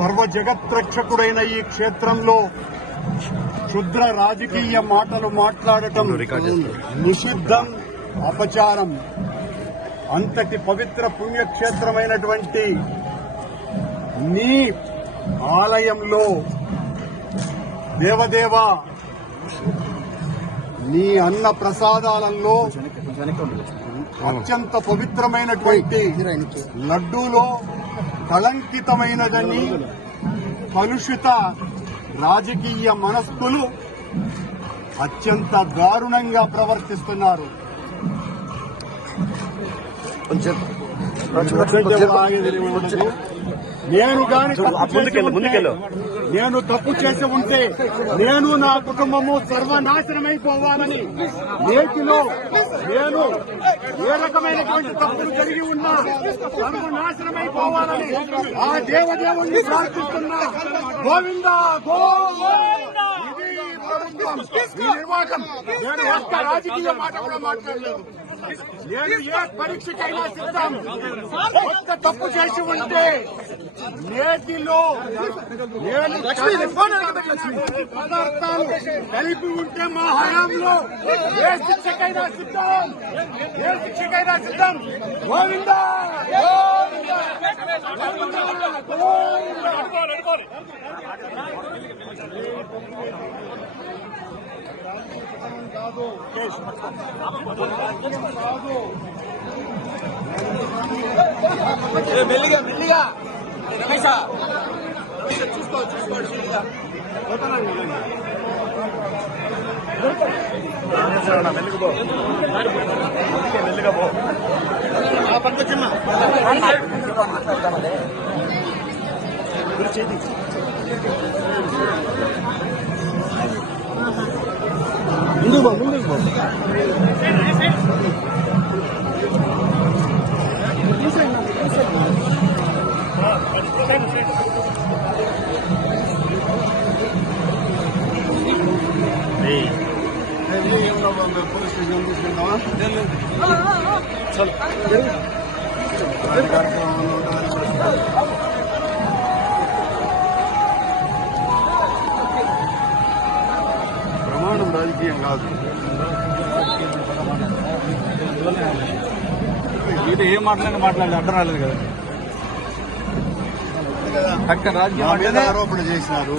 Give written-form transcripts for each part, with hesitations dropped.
సర్వ జగత్రక్షకుడైన ఈ క్షేత్రంలో క్షుద్ర రాజకీయ మాటలు మాట్లాడటం నిషిద్ధం, అపచారం. అంతటి పవిత్ర పుణ్యక్షేత్రమైనటువంటి నీ ఆలయంలో దేవదేవ నీ అన్న ప్రసాదాలలో అత్యంత పవిత్రమైనటువంటి లడ్డూలో కళంకితమైనదని కలుషిత రాజకీయ మనస్కులు అత్యంత దారుణంగా ప్రవర్తిస్తున్నారు. నేను గాని నేను తప్పు చేసి ఉంటే నేను నా కుటుంబము సర్వనాశనమైపోవాలని, నేటిలో నేను ఏ రకమైనటువంటి తప్పులు జరిగి ఉన్నా సర్వనాశనమైపోవాలని ఆ దేవదేవుణ్ణి ప్రార్థిస్తున్నా. గోవిందా గోవిందా. ఇది ప్రభుత్వం, ఈ నిర్వాహకం. నేను ఒక్క రాజకీయ మాట కూడా మాట్లాడలేదు. నేను ఏ పరీక్షకైనా సిద్ధం. ఒక్క తప్పు చేసి ఉంటే నేటిలో నేను పదార్థాలు కలిపి ఉంటే మా హయాంలో ఏ శిక్షకైనా సిద్ధం, ఏ శిక్షకైనా సిద్ధం. గోవిందా మెల్లిగా మెల్లిగా రమేష్ చూసుకోవచ్చు మెల్లిగా పో పట్టుకొచ్చమ్మా. ముందుకు పో, ముందుకు పో. పోలీస్ స్టేషన్ తీసుకెళ్తావా? ప్రమాణం రాజకీయం కాదు. ఇది ఏం మాట్లాడలేదు అర్థం రాలేదు కదా. ఆరోపణ చేసినారు,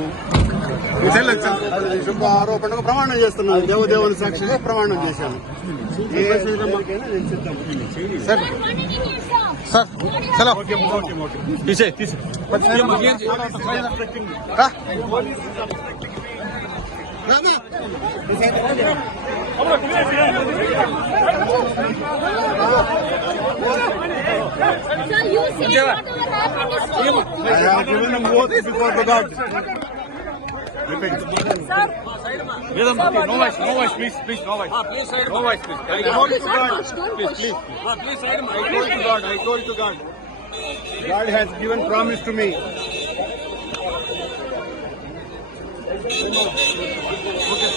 శుభ ఆరోపణకు ప్రమాణం చేస్తున్నాను. దేవదేవుని సాక్షిగా ప్రమాణం చేశాను. సార్ సార్ చలో తీసే తీసే Sir, you say whatever happened is true. I have given an oath before the God. No voice, please, no voice. No voice, please. I told to God. Please. I told to God. God has given promise to me.